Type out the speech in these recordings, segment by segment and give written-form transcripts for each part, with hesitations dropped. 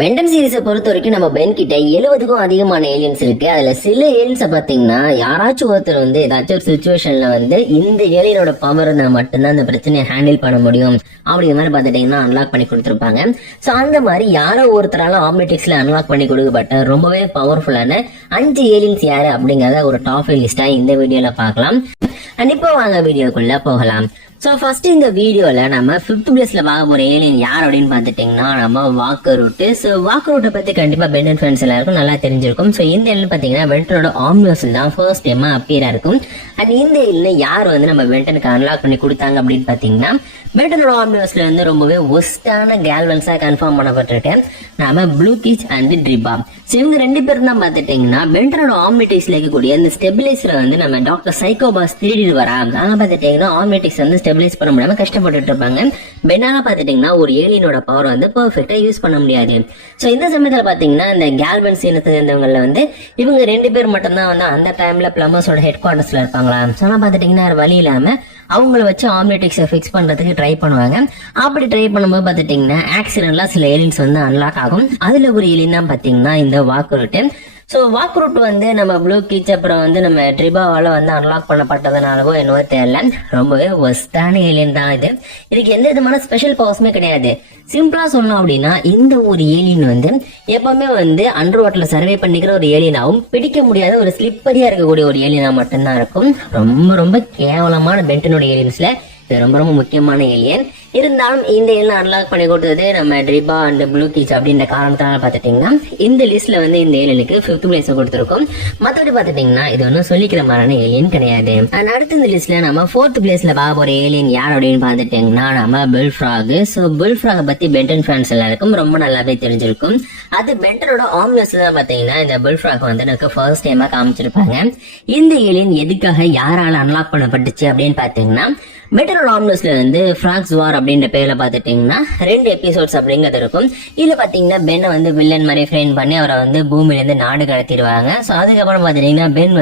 வெண்டம் சீரிஸை பொறுத்த வரைக்கும் நம்ம பென் கிட்ட 70க்கும் அதிகமான ஏலியன்ஸ் இருக்கு. அதுல சில ஏலியன்ஸை பாத்தீங்கன்னா யாராச்சும் ஒருத்தர் ஏதாச்சும் ஒரு சுச்சுவேஷன்ல இந்த ஏலியனோட பவர் இருந்தா மட்டும்தான் அந்த பிரச்சனையை ஹேண்டில் பண்ண முடியும் அப்படிங்கிற மாதிரி பாத்துட்டீங்கன்னா அன்லாக் பண்ணி கொடுத்துருப்பாங்க. சோ அந்த மாதிரி யாரோ ஒருத்தரால ஆம்னிடிக்ஸ்ல அன்லாக் பண்ணி கொடுக்கப்பட்ட ரொம்பவே பவர்ஃபுல்லான 5 ஏலியன்ஸ் யாரு அப்படிங்கறத ஒரு டாப் லிஸ்டா இந்த வீடியோல பாக்கலாம். இப்போ வாங்க வீடியோக்குள்ள போகலாம். சோ ஃபர்ஸ்ட் இந்த வீடியோல நம்ம 5th பிளேஸ்ல பார்க்க போற ஏலியன் யார் அப்படின்னு பாத்துட்டீங்கன்னா நம்ம வாக்கர் ரூட். சோ வாக்கர் ரூட்டை பத்தி கண்டிப்பா பென் அண்ட் ஃப்ரெண்ட்ஸ் எல்லாருக்கும் நல்லா தெரிஞ்சிருக்கும். சோ இந்த ஏலியன் பாத்தீங்கன்னா வெண்டனோட ஆம்னிவர்ஸ்ல தான் ஃபர்ஸ்ட் டைமா அப்பியரா இருக்கும். அண்ட் இந்த ஏலியன் யார் நம்ம வெண்டனுக்கு அன்லாக் பண்ணி கொடுத்தாங்க அப்படின்னு பாத்தீங்கன்னா வெண்டனோட ஆம்னிவர்ஸ்ல ரொம்பவே ஒஸ்டான கேல்வன்ஸா கன்ஃபார்ம் பண்ணப்பட்டிருக்கேன் நாம ப்ளூ கீச் அண்ட் ட்ரிபா. சோ இவங்க 2 பேரும் தான் பாத்துட்டீங்கன்னா வெண்டனோட ஆம்னிடிக்ஸ்ல இருக்கக்கூடிய இந்த ஸ்டெபிலைசரை நம்ம டாக்டர் சைக்கோபாஸ் திருடிட்டு வரா. ஆனா பாத்துட்டீங்கன்னா ஆம்னிடிக்ஸ் ஸ்டெபிலைஸ் பண்ண முடியாம கஷ்டப்பட்டு இருப்பாங்க. பென்னால பாத்துட்டீங்கன்னா ஒரு ஏலியனோட பவர் பெர்ஃபெக்ட்டா யூஸ் பண்ண முடியாது. சோ இந்த சமயத்துல பாத்தீங்கன்னா இந்த கேல்வன்ஸ் இனத்தை சேர்ந்தவங்கல இவங்க 2 பேர் மட்டும் தான் அந்த டைம்ல பிளமர்ஸோட ஹெட் குவார்டர்ஸ்ல இருப்பாங்களா. சோ பாத்துட்டீங்கன்னா வழி இல்லாம அவங்கள வச்சு ஆம்னிடிக்ஸை ஃபிக்ஸ் பண்றதுக்கு ட்ரை பண்ணுவாங்க. அப்படி ட்ரை பண்ணும்போது பாத்துட்டீங்கன்னா ஆக்சிடென்ட்ல சில ஏலியன்ஸ் அன்லாக் ஆகும். அதுல ஒரு ஏலியன் தான் பாத்தீங்கன்னா இந்த வாக்கரூட். சோ வாக்கரூட் நம்ம ப்ளூ கீச் அப்புறம் நம்ம ட்ரிபாவால அன்லாக் பண்ணப்பட்டதுனாலவோ என்னவோ தெரியல, ரொம்பவே ஒஸ்டான ஏலியன் தான் இது. இதுக்கு எந்த விதமான ஸ்பெஷல் பவர்ஸுமே கிடையாது. சிம்பிளா சொல்லணும் அப்படின்னா இந்த ஒரு ஏலியன் எப்பவுமே அண்டர் வாட்டர்ல சர்வே பண்ணிக்கிற ஒரு ஏலியனாவும் பிடிக்க முடியாத ஒரு ஸ்லிப்பரியா இருக்கக்கூடிய ஒரு ஏலியனா மட்டும்தான் இருக்கும். ரொம்ப ரொம்ப கேவலமான பென்டனோட ஏலியன்ஸ்ல ரொம்ப ரொம்ப முக்கியமான ஏலியன். இருந்தாலும் இந்த ஏலியன் அன்லாக் பண்ணி கொடுத்தது நம்ம ட்ரிபா அண்ட் ப்ளூ கீச் அப்படின்ற காரணத்தினால பாத்துட்டீங்கன்னா இந்த லிஸ்ட்ல இந்த ஏலியனுக்கு 5th பிளேஸ் கொடுத்திருக்கும். மத்தபடி பாத்துட்டீங்கன்னா இது ஒன்னும் சொல்லிக்கிற மாதிரியான ஏலியன் கிடையாது. அடுத்து இந்த லிஸ்ட்ல நம்ம 4th பிளேஸ்ல பார்க்க போற ஏலியன் யார் அப்படின்னு பாத்துட்டீங்கன்னா நம்ம புல்ஃப்ராக். சோ புல்ஃப்ராக பத்தி பென்டன் ஃபேன்ஸ் எல்லாருக்கும் ரொம்ப நல்லாவே தெரிஞ்சிருக்கும். அது பென்டனோட ஆம்னிவர்ஸ்ல தான் பாத்தீங்கன்னா இந்த புல்ஃப்ராக் எனக்கு ஃபர்ஸ்ட் டைமா காமிச்சிருப்பாங்க. இந்த ஏலியன் எதுக்காக யாரால அன்லாக் பண்ணப்பட்டுச்சு அப்படின்னு பாத்தீங்கன்னா பென்டனோட ஆம்னிவர்ஸ்ல ஃப்ராக்ஸ் வார் அப்படின்ற பேர்ல பாத்துட்டீங்கன்னா 2 எபிசோட்ஸ் அப்படிங்கிறது இருக்கும். இதுல பாத்தீங்கன்னா பென்னை வில்லன் மாதிரி ஃப்ரெண்ட் பண்ணி அவரை பூமியில இருந்து நாடு கடத்திடுவாங்க. சோ அதுக்கப்புறம் பாத்தீங்கன்னா பென்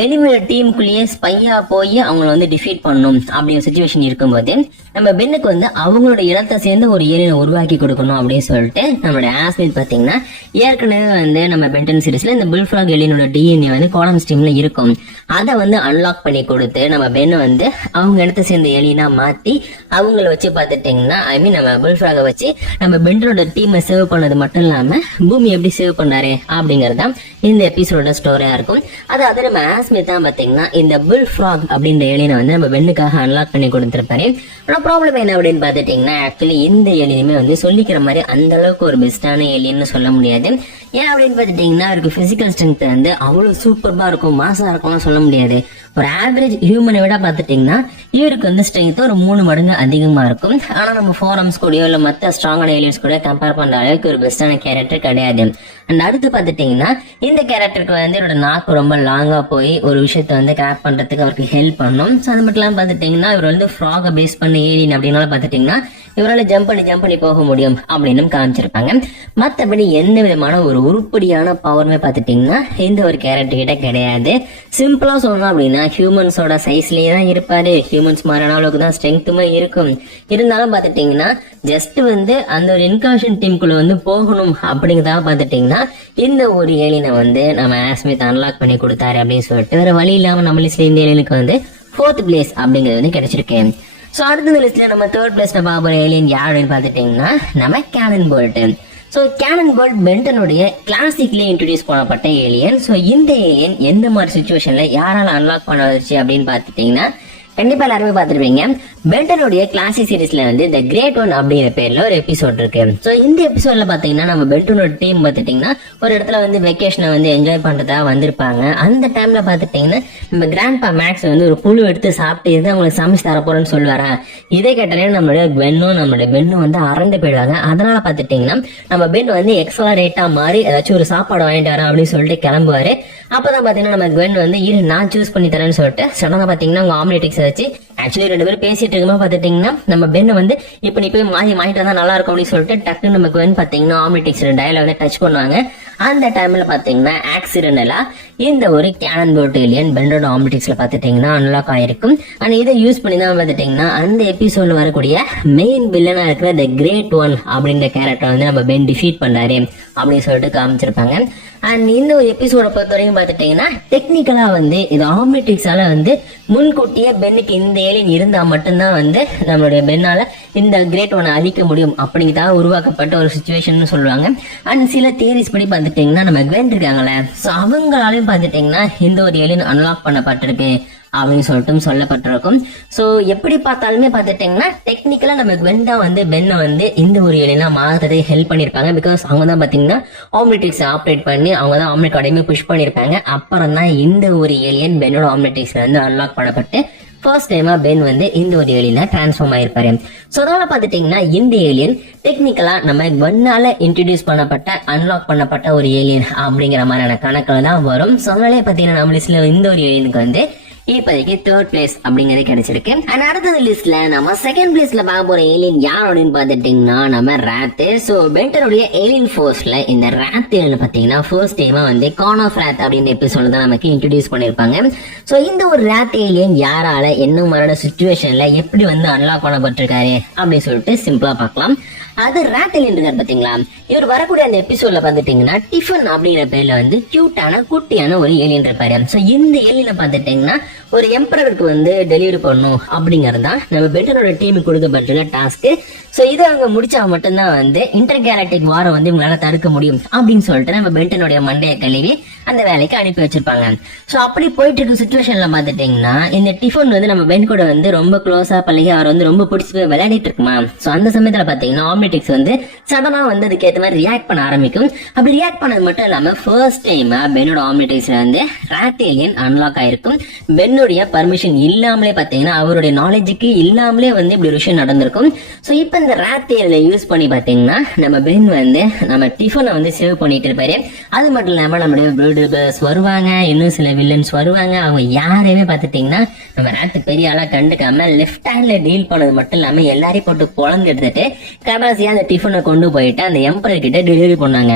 எனிமியோட டீமுக்குள்ளேயே ஸ்பையா போய் அவங்களை டிஃபீட் பண்ணும் அப்படிங்கிற சிச்சுவேஷன் இருக்கும்போது நம்ம பென்னுக்கு அவங்களோட இடத்தை சேர்ந்து ஒரு ஏலியனை உருவாக்கி கொடுக்கணும் அப்படின்னு சொல்லிட்டு நம்மளோட ஆஸ்மித் பாத்தீங்கன்னா ஏற்கனவே நம்ம பென்டன் சீரிஸ்ல இந்த புல்ஃப்ராக் ஏலியனோட டிஎன்ஏ காலம்ஸ் டீம்ல இருக்கும். அதை அன்லாக் பண்ணி கொடுத்து நம்ம பென்னை அவங்க இடத்த சேர்ந்த ஏலியனா மாத்தி அவங்கள வச்சு பாத்துட்டீங்கன்னா நம்ம புல்ஃப்ராக வச்சு நம்ம பென்டனோட டீமை சேவ் பண்ணது மட்டும் இல்லாம பூமி எப்படி சேவ் பண்ணாரு அப்படிங்கறதுதான் இந்த எபிசோட ஸ்டோரியா இருக்கும். அதாவது நம்ம ஆஸ்மித் தான் பாத்தீங்கன்னா இந்த புல்ஃப்ராக் அப்படின்ற ஏலியனை நம்ம பென்னுக்காக அன்லாக் பண்ணி கொடுத்திருப்பாரு. ஆனா ப்ராப்ளம் என்ன அப்படின்னு பாத்துட்டீங்கன்னா ஆக்சுவலி இந்த ஏலியனுமே சொல்லிக்கிற மாதிரி அந்த அளவுக்கு ஒரு பெஸ்டான ஏலியன்னு சொல்ல முடியாது. ஏன் அப்படின்னு பாத்துட்டீங்கன்னா அவருக்கு பிசிக்கல் ஸ்ட்ரென்த் அவ்வளவு சூப்பர்பா இருக்கும், மாசா இருக்கும்னு சொல்ல முடியாது. ஒரு ஆவரேஜ் ஹியூமனை விட பாத்துட்டீங்கன்னா இவருக்கு ஸ்ட்ரென்த் ஒரு 3 மடங்கு அதிகமா இருக்கும். ஆனா நம்ம ஃபோரம்ஸ் கூடயோ இல்ல மத்த ஸ்ட்ராங்கான ஏலியன்ஸ் கூட கம்பேர் பண்ற அளவுக்கு ஒரு பெஸ்டான கேரக்டர் கிடையாது. அண்ட் அடுத்து பாத்துட்டீங்கன்னா இந்த கேரக்டருக்கு என்னோட நாக்கு ரொம்ப லாங்கா போய் ஒரு விஷயத்த கிராப் பண்றதுக்கு அவருக்கு ஹெல்ப் பண்ணும். சோ அது மட்டும் இல்லாம பாத்துட்டீங்கன்னா இவர் ஃப்ராக பேஸ் பண்ண ஏலியன் அப்படின்னால பாத்துட்டீங்கன்னா இவரால் ஜம்ப் பண்ணி போக முடியும் அப்படின்னு காமிச்சிருப்பாங்க. மத்தபடி எந்த விதமான ஒரு உருப்படியான பவருமே பாத்துட்டீங்கன்னா இந்த ஒரு கேரக்டர் கிட்ட கிடையாது. சிம்பிளா சொல்லணும் அப்படின்னா ஹியூமன்ஸோட சைஸ்லயே தான் இருப்பாரு. ஹியூமன்ஸ் மாறான அளவுக்கு தான் ஸ்ட்ரென்த்துமே இருக்கும். இருந்தாலும் பாத்துட்டீங்கன்னா ஜஸ்ட் அந்த ஒரு இன்காஷன் டீமுக்குள்ள போகணும் அப்படிங்கிறதா பாத்துட்டீங்கன்னா இந்த ஒரு ஏலியனை நம்ம ஆஸ்மித் அன்லாக் பண்ணி கொடுத்தாரு அப்படின்னு சொல்லிட்டு வேற வழி இல்லாம நம்ம லிஸ்ட்ல இந்த ஏலியனுக்கு 4th பிளேஸ் அப்படிங்கிறது கிடைச்சிருக்கேன். சோ அடுத்த லிஸ்ட்ல நம்ம 3rd பிளேஸ்ல பாக்குற ஏலியன் யார் அப்படின்னு பாத்துட்டீங்கன்னா நம்ம Cannon Bolt. So Cannon Bolt பென்டனுடைய கிளாசிக்ல இன்ட்ரோடியூஸ் பண்ணப்பட்ட ஏலியன். சோ இந்த ஏலியன் எந்த மாதிரி சிச்சுவேஷன்ல யாரால அன்லாக் பண்ண வச்சு அப்படின்னு பாத்துட்டீங்கன்னா கண்டிப்பா எல்லாருமே பாத்துருப்பீங்க. பென்டனுடைய கிளாசிக் சீரிஸ்ல தி கிரேட் ஒன் அப்படிங்கிற பேர்ல ஒரு எபிசோட் இருக்கு. சோ இந்த எபிசோட்ல பாத்தீங்கன்னா நம்ம பென்டனோட டீம் பாத்துட்டீங்கன்னா ஒரு இடத்துல வெக்கேஷனை என்ஜாய் பண்றதா வந்திருப்பாங்க. அந்த டைம்ல பாத்துட்டீங்கன்னா நம்ம கிராண்ட்பா மேக்ஸ் ஒரு புழு எடுத்து சாப்பிட்டு இது அவங்களுக்கு சமைச்சு தர போறேன்னு சொல்லுவாரா. இதை கேட்டாலே நம்மளுடைய பென்னு அறந்து போயிடுவாங்க. அதனால பாத்துட்டீங்கன்னா நம்ம பென் எக்ஸலரேட்டா மாறி ஏதாச்சும் ஒரு சாப்பாடு வாங்கிட்டு வரேன் அப்படின்னு சொல்லிட்டு கிளம்புவாரு. அப்பதான் பாத்தீங்கன்னா நம்ம பென் இரு நான் சூஸ் பண்ணி தரேன்னு சொல்லிட்டு சடனா பாத்தீங்கன்னா அவங்க ஆம்னிடிக்ஸ் வச்சு ஆக்சுவலி 2 பேரும் பேசிட்டு இருக்கும்போது பாத்துட்டீங்கன்னா நம்ம பென் வந்து இப்ப நீ போய் மாறிட்டு வந்தா நல்லா இருக்கும் அப்படின்னு சொல்லிட்டு டக்குன்னு நம்ம குவென் பாத்தீங்கன்னா ஆம்னிட்ரிக்ஸ் டயலாக் வந்து டச் பண்ணுவாங்க. அந்த டைம்ல பாத்தீங்கன்னா ஆக்சிடென்டலா இந்த ஒரு கேனன் போட் ஏலியன் பென்னோட ஆம்னிட்ரிக்ஸ்ல பாத்துட்டீங்கன்னா அன்லாக் ஆயிருக்கும். அண்ட் இதை யூஸ் பண்ணி தான் பாத்துட்டீங்கன்னா அந்த எபிசோட்ல வரக்கூடிய மெயின் வில்லனா இருக்கிற த கிரேட் ஒன் அப்படின்ற கேரக்டர் வந்து நம்ம பென் டிஃபீட் பண்றாரு அப்படின்னு சொல்லிட்டு காமிச்சிருப்பாங்க. அண்ட் இந்த ஒரு எபிசோட பொறுத்த வரைக்கும் பாத்துட்டீங்கன்னா டெக்னிக்கலா வந்து இது ஆம்னிட்ரிக்ஸால வந்து முன்கூட்டியே பென்னுக்கு இந்த ஏலியன் இருந்தா மட்டும்தான் வந்து நம்மளுடைய பென்னால இந்த கிரேட் ஒன்னை அழிக்க முடியும் அப்படிங்கிறதாக உருவாக்கப்பட்ட ஒரு சுச்சுவேஷன் சொல்லுவாங்க. அண்ட் சில தியரிஸ் படி பாத்துட்டீங்கன்னா நம்ம குவென் இருக்காங்களே, ஸோ அவங்களாலையும் பாத்துட்டீங்கன்னா இந்த ஒரு ஏலியன் அன்லாக் பண்ணப்பட்டிருக்கு அப்படின்னு சொல்லிட்டு சொல்லப்பட்டிருக்கும். ஸோ எப்படி பார்த்தாலுமே பார்த்துட்டீங்கன்னா டெக்னிக்கலா நம்ம குவென் தான் வந்து பென்னை வந்து இந்த ஒரு ஏலியனா மாறதை ஹெல்ப் பண்ணிருப்பாங்க. பிகாஸ் அவங்க தான் பாத்தீங்கன்னா ஆம்னிட்ரிக்ஸ் ஆப்ரேட் பண்ணி அவங்க தான் ஆம்னிட் அடையுமே புஷ் பண்ணிருப்பாங்க. அப்புறம் தான் இந்த ஒரு ஏலியன் பென்னோட ஆம்னிட்ரிக்ஸ்ல வந்து அன்லாக் பண்ணப்பட்டு ஃபர்ஸ்ட் டைமா பென் வந்து இந்த ஒரு ஏலியனா டிரான்ஸ்ஃபார்ம் ஆயிருப்பாரு. ஸோ அதனால பாத்துட்டீங்கன்னா இந்த ஏலியன் டெக்னிக்கலா நம்ம குவென்னால இன்ட்ரடியூஸ் பண்ணப்பட்ட அன்லாக் பண்ணப்பட்ட ஒரு ஏலியன் அப்படிங்கிற மாதிரியான கணக்குல தான் வரும். ஸோ அதனாலே பாத்தீங்கன்னா நம்ம லிஸ்ட்ல இந்த ஒரு ஏலியனுக்கு வந்து இப்போதைக்கு 3rd பிளேஸ் அப்படிங்கிறது கிடைச்சிருக்கு. அண்ட் அடுத்தது லிஸ்ட்ல நம்ம 2nd பிளேஸ்ல பார்க்க போற ஏலியன் யார் அப்படின்னு பாத்துட்டீங்கன்னா நம்ம ராத். சோ பென்டனுடைய ஏலியன் ஃபோர்ஸ்ல இந்த ராத் ஏலியன் பாத்தீங்கன்னா ஃபர்ஸ்ட் டைமா வந்து கார்ன் ஆஃப் ராத் அப்படின்ற எபிசோட தான் நமக்கு இன்ட்ரடியூஸ் பண்ணிருப்பாங்க. சோ இந்த ஒரு ராத் ஏலியன் யாரால என்ன மாதிரியான சிச்சுவேஷன்ல எப்படி வந்து அன்லாக் பண்ணப்பட்டிருக்காரு அப்படின்னு சொல்லிட்டு சிம்பிளா பார்க்கலாம். அது ராத் ஏலியன் இருக்காரு பாத்தீங்களா, இவர் வரக்கூடிய அந்த எபிசோட்ல பாத்துட்டீங்கன்னா டிஃபன் அப்படிங்கிற பேர்ல வந்து கியூட்டான குட்டியான ஒரு ஏலியன் இருப்பாரு. சோ இந்த ஏலியனை பாத்துட்டீங்கன்னா ஒரு எம்பரருக்கு வந்து டெலிவரி பண்ணும் அப்படிங்கிறது தான் நம்ம பென்டனோட டீமுக்கு கொடுக்கப்பட்டுள்ள டாஸ்க். சோ இதை அவங்க முடிச்சா மட்டும்தான் வந்து இன்டர் கேலக்டிக் வாரம் வந்து இவங்களால தடுக்க முடியும் அப்படின்னு சொல்லிட்டு நம்ம பென்டனுடைய மண்டையை கழுவி அந்த வேலைக்கு அனுப்பி வச்சிருப்பாங்க. சோ அப்படி போயிட்டு இருக்க சிச்சுவேஷன்ல பாத்துட்டீங்கன்னா இந்த டிஃபன் வந்து நம்ம பென் கூட வந்து ரொம்ப க்ளோஸா பழகி அவர் வந்து ரொம்ப பிடிச்சி போய் விளையாடிட்டு இருக்குமா. சோ அந்த சமயத்துல பாத்தீங்கன்னா ஆம்னிட்ரிக்ஸ் வந்து சடனா வந்து அதுக்கு ஏற்ற மாதிரி ரியாக்ட் பண்ண ஆரம்பிக்கும். அப்படி ரியாக்ட் பண்ணது மட்டும் இல்லாம ஃபர்ஸ்ட் டைம் பென்னோட ஆம்னிட்ரிக்ஸ்ல வந்து ராத் ஏலியன் அன்லாக் ஆயிருக்கும். பென்னுடைய பர்மிஷன் இல்லாமலே பாத்தீங்கன்னா அவருடைய நாலேஜுக்கு இல்லாமலே வந்து இப்படி ஒரு விஷயம் நடந்திருக்கும். சோ இப்ப இந்த ராத் ஏலியனை யூஸ் பண்ணி பாத்தீங்கன்னா நம்ம பென் வந்து நம்ம டிஃபனை வந்து சேவ் பண்ணிட்டு இருப்பாரு. அது மட்டும் இல்லாம நம்மளுடைய வருவாங்க, இன்னும் சில வில்லன்ஸ் வருவாங்க. அவங்க யாரையுமே பாத்துட்டீங்கன்னா நம்ம ராத் பெரிய ஆளா கண்டுக்காம லெஃப்ட் ஹேண்ட்ல டீல் பண்ணது மட்டும் இல்லாம எல்லாரையும் போட்டு குழந்தை எடுத்துட்டு கடைசியா அந்த டிஃபனை கொண்டு போயிட்டு அந்த எம்பரர் கிட்ட டெலிவரி பண்ணாங்க.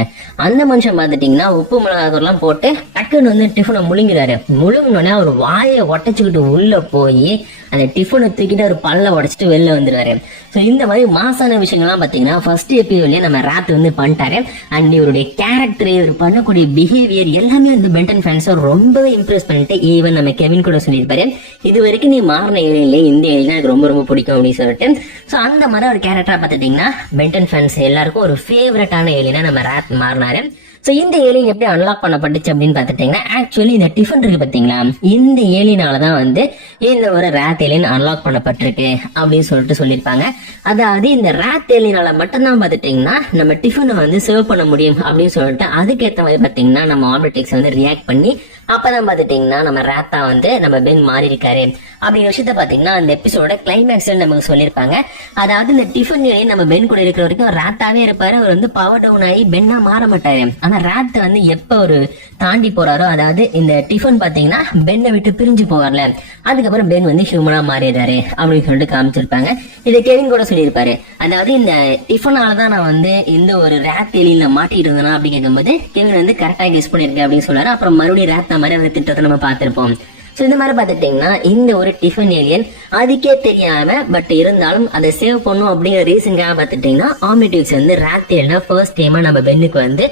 அந்த மனுஷன் பாத்துட்டீங்கன்னா உப்பு மிளகாத்தூர்லாம் போட்டு டக்குன்னு வந்து டிஃபனை முழுங்கிறாரு. முழுங்கினோடனே அவர் வாயை ஒட்டச்சுக்கிட்டு உள்ள போய் அந்த டிஃபனை தூக்கிட்டு ஒரு பல்ல உடைச்சிட்டு வெளில வந்துருவாரு. ஸோ இந்த மாதிரி மாசான விஷயங்கள்லாம் பாத்தீங்கன்னா ஃபர்ஸ்ட் எபிசோட்லயே நம்ம ராத் வந்து பண்ணிட்டாரு. அண்ட் இவருடைய கேரக்டர், இவர் பண்ணக்கூடிய பிஹேவியர் எல்லாமே வந்து பென்டன் ஃபேன்ஸை ரொம்பவே இம்ப்ரெஸ் பண்ணிட்டு ஈவன் நம்ம கெவின் கூட சொல்லியிருப்பாரு, இது வரைக்கும் நீ மாறின ஏலியன்ல இந்த ஏலியன் எனக்கு ரொம்ப ரொம்ப பிடிக்கும் அப்படின்னு சொல்லிட்டு. ஸோ அந்த மாதிரி ஒரு கேரக்டரா பாத்துட்டீங்கன்னா பென்டன் ஃபேன்ஸ் எல்லாருக்கும் ஒரு ஃபேவரட்டான ஏலியனா நம்ம ராத் மாறினாரு. சோ இந்த ஏலியன் எப்படி அன்லாக் பண்ணப்பட்டுச்சு அப்படின்னு பாத்துட்டீங்கன்னா ஆக்சுவலி இந்த டிஃபன் இருக்கு பாத்தீங்களா, இந்த ஏலியனாலதான் வந்து இந்த ஒரு ராத் ஏலியன் அன்லாக் பண்ணப்பட்டிருக்கு அப்படின்னு சொல்லிட்டு சொல்லியிருப்பாங்க. அதாவது இந்த ராத் ஏலியனால மட்டும்தான் பாத்துட்டீங்கன்னா நம்ம டிஃபனை வந்து சர்வ் பண்ண முடியும் அப்படின்னு சொல்லிட்டு அதுக்கேற்ற மாதிரி பாத்தீங்கன்னா நம்ம ஆம்னிட்ரிக்ஸ் வந்து ரியாக்ட் பண்ணி அப்பதான் பாத்துட்டீங்கன்னா நம்ம ராத்தா வந்து நம்ம பென் மாறி இருக்காரு அப்படிங்கிற விஷயத்த பாத்தீங்கன்னா அந்த எபிசோட கிளைமேக்ஸ்ல நமக்கு சொல்லியிருப்பாங்க. அதாவது இந்த டிஃபன் ஏலியன் நம்ம பென் கூட இருக்கிற வரைக்கும் ராத்தாவே இருப்பாரு. அவர் வந்து பவர் டவுன் ஆகி பென்னா மாற மாட்டாரு. ஆனா ராத் வந்து எப்ப ஒரு தாண்டி போறாரோ, அதாவது இந்த டிஃபன் பாத்தீங்கன்னா பென்னை விட்டு பிரிஞ்சு போவார்ல, அதுக்கப்புறம் பென் வந்து ஹியூமனா மாறிடுறாரு அப்படின்னு சொல்லிட்டு காமிச்சிருப்பாங்க. இதை கெவின் கூட சொல்லியிருப்பாரு. அதாவது இந்த டிஃபனாலதான் நான் வந்து இந்த ஒரு ராத் ஏலியன்ல மாட்டிட்டு இருந்தேனா அப்படின்னு கேட்கும்போது கெவின் வந்து கரெக்டா கெஸ் பண்ணிருக்கேன் அப்படின்னு சொல்றாரு. அப்புறம் மறுபடியும் ராத்தா மாதிரி அந்த திட்டத்தை நம்ம பார்த்திருப்போம். சோ இந்த மாதிரி பாத்துட்டீங்கன்னா இந்த ஒரு டிஃபன் ஏலியன் அதுக்கே தெரியாம பட் இருந்தாலும் அதை சேவ் பண்ணும் அப்படிங்கிற ரீசனுக்காக பாத்துட்டீங்கன்னா ஆம்னிட்ரிக்ஸ் வந்து ராத் ஏலியனை ஃபர்ஸ்ட் டைமா நம்ம பென்னுக்கு வந்து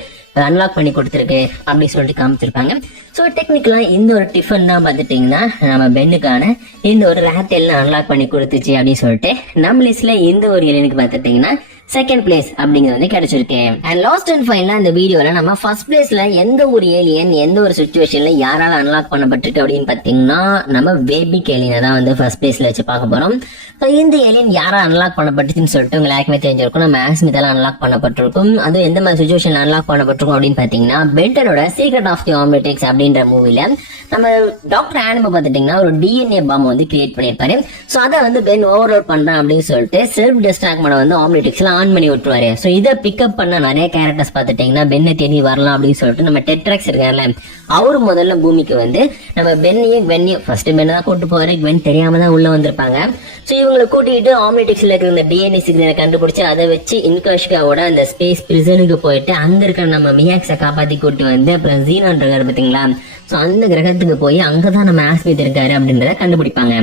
அன்லாக் பண்ணி கொடுத்துருக்கு அப்படின்னு சொல்லிட்டு காமிச்சிருப்பாங்க. ஸோ டெக்னிக்கலா இந்த ஒரு டிஃபன் தான் பாத்துட்டீங்கன்னா நம்ம பென்னுக்கான இந்த ஒரு ராத் ஏலியனை அன்லாக் பண்ணி கொடுத்துச்சு அப்படின்னு சொல்லிட்டு நம்ம லிஸ்ட்ல இந்த ஒரு ஏலியனுக்கு பாத்துட்டீங்கன்னா 2nd பிளேஸ் அப்படிங்கிறது வந்து கிடைச்சிருக்கு. அண்ட் லாஸ்ட் அண்ட் ஃபைனலா இந்த வீடியோல நம்ம ஃபர்ஸ்ட் பிளேஸ்ல எந்த ஒரு ஏலியன் எந்த ஒரு சிச்சுவேஷன்ல யாரால அன்லாக் பண்ணப்பட்டிருக்கு அப்படின்னு பாத்தீங்கன்னா நம்ம பேபிக் ஏலியனை தான் வந்து ஃபர்ஸ்ட் பிளேஸ்ல வச்சு பார்க்க போறோம். இந்த ஏலியன் யாரா அன்லாக் பண்ணப்பட்டுச்சுன்னு சொல்லிட்டு உங்களுக்கு யாருக்குமே தெரிஞ்சிருக்கும். நம்ம ஆஸ்மித்தால அன்லாக் பண்ணப்பட்டிருக்கும். அது எந்த மாதிரி சிச்சுவேஷன் அன்லாக் பண்ணப்பட்டிருக்கும் அப்படின்னு பாத்தீங்கன்னா பென்டனோட சீக்ரெட் ஆஃப் தி ஆம்னிட்ரிக்ஸ் அப்படின்ற மூவில நம்ம டாக்டர் ஆனிம பாத்துட்டீங்கன்னா ஒரு டிஎன்ஏ பாம் வந்து கிரியேட் பண்ணிருப்பாரு. சோ அதை வந்து பென் ஓவர்லோட் பண்றான் அப்படின்னு சொல்லிட்டு செல்ஃப் டிஸ்ட்ராக்ட் பண்ண வந்து ஆம்னிட்ரிக்ஸ்ல ஆன் பண்ணி விட்டுருவாரு. ஸோ இதை பிக்கப் பண்ண நிறைய கேரக்டர்ஸ் பார்த்துட்டீங்கன்னா பென்னை தேடி வரலாம் அப்படின்னு சொல்லிட்டு நம்ம டெட்ராக்ஸ் இருக்காருல்ல, அவரு முதல்ல பூமிக்கு வந்து நம்ம பென்னையும் ஃபர்ஸ்ட் பென்னை தான் கூட்டு போவாரு. பென் தெரியாம தான் உள்ள வந்திருப்பாங்க. ஸோ இவங்களை கூட்டிட்டு ஆம்னிடிக்ஸ்ல இருக்கிற இந்த டிஎன்ஏ சிக்னலை கண்டுபிடிச்சு அதை வச்சு இன்காஷ்காவோட அந்த ஸ்பேஸ் பிரிசனுக்கு போயிட்டு அங்க இருக்கிற நம்ம மியாக்ஸை காப்பாத்தி கூட்டு வந்து அப்புறம் ஜீனான் இருக்காரு பாத்தீங்களா, ஸோ அந்த கிரகத்துக்கு போய் அங்கதான் நம்ம ஆஸ்மித் இருக்காரு அப்படின்றத கண்டுபிடிப்பாங்க.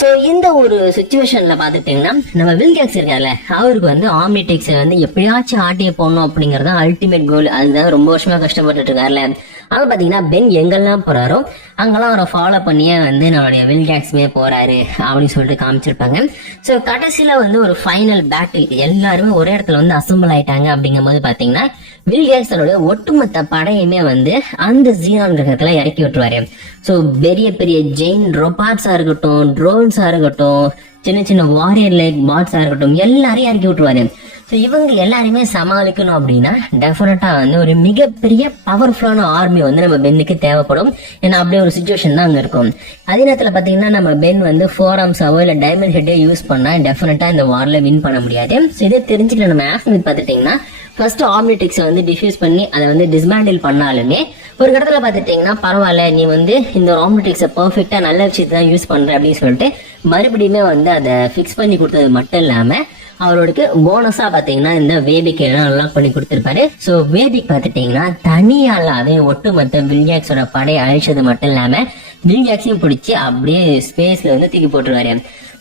ஸோ இந்த ஒரு சுச்சுவேஷன்ல பாத்துட்டீங்கன்னா நம்ம வில்கேக்ஸ் இருக்காருல்ல, அவருக்கு வந்து ஆம்னிடிக்ஸ் வந்து எப்படியாச்சும் ஆட்டிய போடணும் அப்படிங்கறது அல்டிமேட் கோல். அதுதான் ரொம்ப வருஷமா கஷ்டப்பட்டுட்டு இருக்காருல்ல. ஆனா பாத்தீங்கன்னா பென் எங்கெல்லாம் போறாரோ அங்கெல்லாம் அவரை ஃபாலோ பண்ணியே வந்து நம்மளுடைய வில்கேக்ஸுமே போறாரு அப்படின்னு சொல்லிட்டு காமிச்சிருப்பாங்க. ஸோ கடைசியில வந்து ஒரு ஃபைனல் பேட்டில் எல்லாருமே ஒரே இடத்துல வந்து அசம்பிள் ஆயிட்டாங்க. அப்படிங்கும் போது பாத்தீங்கன்னா வில்கேக்ஸோட ஒட்டுமொத்த படையுமே வந்து அந்த ஜீனான் கிரகத்துல இறக்கி விட்டுருவாரு. ஸோ பெரிய பெரிய ஜெயின் ரோபாட்ஸா இருக்கட்டும், ட்ரோன்ஸா இருக்கட்டும், சின்ன சின்ன வாரியர் லைக் பாட்ஸா இருக்கட்டும், எல்லாரையும் இறக்கி விட்டுருவாரு. ஸோ இவங்க எல்லாருமே சமாளிக்கணும் அப்படின்னா டெஃபினட்டா வந்து ஒரு மிகப்பெரிய பவர்ஃபுல்லான ஆர்மி வந்து நம்ம பென்னுக்கு தேவைப்படும். ஏன்னா அப்படியே ஒரு சுச்சுவேஷன் தான் அங்க இருக்கும். அதே நேரத்தில் பாத்தீங்கன்னா நம்ம பென் வந்து ஃபோராம்ஸாவோ இல்ல டைமண்ட் ஹெட்டோ யூஸ் பண்ணா டெஃபினட்டா இந்த வார்ல வின் பண்ண முடியாது. ஸோ இதே தெரிஞ்சுக்கிற நம்ம ஆஸ்மித் பார்த்துட்டீங்கன்னா ஃபர்ஸ்ட் ஆம்னிடிக்ஸை வந்து டிஃப்யூஸ் பண்ணி அதை வந்து டிஸ்மேண்டில் பண்ணாலுமே ஒரு இடத்துல பாத்துட்டீங்கன்னா பரவாயில்ல, நீ வந்து இந்த ஆம்னிடிக்ஸை பர்ஃபெக்டா நல்ல விஷயத்தை தான் யூஸ் பண்ற அப்படின்னு சொல்லிட்டு மறுபடியுமே வந்து அதை ஃபிக்ஸ் பண்ணி கொடுத்தது மட்டும் இல்லாம அவரோட போனஸா பாத்தீங்கன்னா இந்த வேபிக் எல்லாம் அன்லாக் பண்ணி கொடுத்திருப்பாரு. சோ வேபிக் பாத்துட்டீங்கன்னா தனியாலாவே ஒட்டுமொத்த வில்கேக்ஸோட படையை அழிச்சது மட்டும் இல்லாம வில்கேக்ஸையும் பிடிச்சி அப்படியே ஸ்பேஸ்ல வந்து தூக்கி போட்டுருவாரு.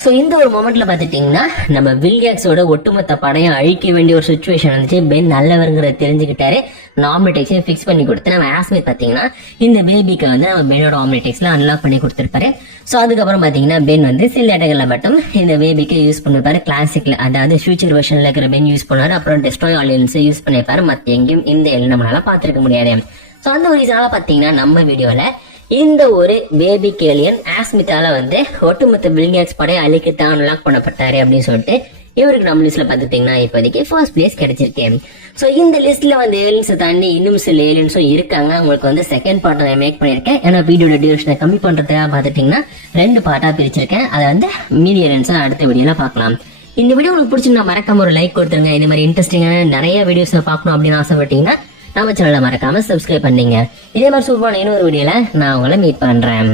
சோ இந்த ஒரு மொமெண்ட்ல பாத்துட்டீங்கன்னா நம்ம வில்கேக்ஸோட ஒட்டுமொத்த படையை அழிக்க வேண்டிய ஒரு சுச்சுவேஷன் வந்துச்சு. பென் நல்லவருங்கிறத தெரிஞ்சுக்கிட்டாரு. ஆம்னிடிக்ஸையும் ஃபிக்ஸ் பண்ணி கொடுத்து நம்ம ஆஸ்மித் பாத்தீங்கன்னா இந்த பேபிக்கு வந்து நம்ம பென்னோட ஆம்னிடிக்ஸ்ல அன்லாக் பண்ணி கொடுத்திருப்பாரு. சோ அதுக்கப்புறம் பாத்தீங்கன்னா பென் வந்து சில இடங்கள்ல மட்டும் இந்த பேபிக்கு யூஸ் பண்ணிருப்பாரு. கிளாசிக்ல அதாவது ஃபியூச்சர் வெர்ஷன்ல இருக்கிற பென் யூஸ் பண்ணாரு. அப்புறம் டெஸ்ட்ராய் ஆல் எலியன்ஸ் யூஸ் பண்ணிருப்பாரு. மத்த எங்கேயும் இந்த எலியன் நம்மளால பாத்துருக்க முடியாது. சோ அந்த ஒரு ரீசனால பாத்தீங்கன்னா நம்ம வீடியோல இந்த ஒரு பேபிக் ஏலியன் ஆஸ்மித்தால வந்து ஒட்டுமொத்த வில்கேக்ஸ் படையை அழிக்கத்தான் அன்லாக் பண்ணப்பட்டாரு அப்படின்னு சொல்லிட்டு இவருக்கு நம்ம லிஸ்ட்ல பாத்துட்டீங்கன்னா இப்போதைக்கு ஃபர்ஸ்ட் பிளேஸ் கிடைச்சிருக்கேன். சோ இந்த லிஸ்ட்ல வந்து ஏலியன்ஸை தாண்டி இன்னும் சில ஏலியன்ஸும் இருக்காங்க. உங்களுக்கு வந்து செகண்ட் பார்ட் நான் மேக் பண்ணிருக்கேன். ஏன்னா வீடியோட டியூரேஷனை கம்மி பண்றதுக்காக பாத்துட்டீங்கன்னா 2 பார்ட்டா பிரிச்சிருக்கேன். அதை வந்து மீதி ஏலியன்ஸா அடுத்த வீடியோல பார்க்கலாம். இந்த வீடியோ உங்களுக்கு பிடிச்சிருந்தா மறக்காம ஒரு லைக் கொடுத்துருங்க. இந்த மாதிரி இன்ட்ரெஸ்டிங்கான நிறைய வீடியோஸ் பார்க்கணும் அப்படின்னு ஆசைப்பட்டீங்கன்னா நம்ம சேனலை மறக்காம சப்ஸ்கிரைப் பண்ணீங்க. இதே மாதிரி சூப்பரான இன்னொரு வீடியோல நான் உங்களை மீட் பண்றேன்.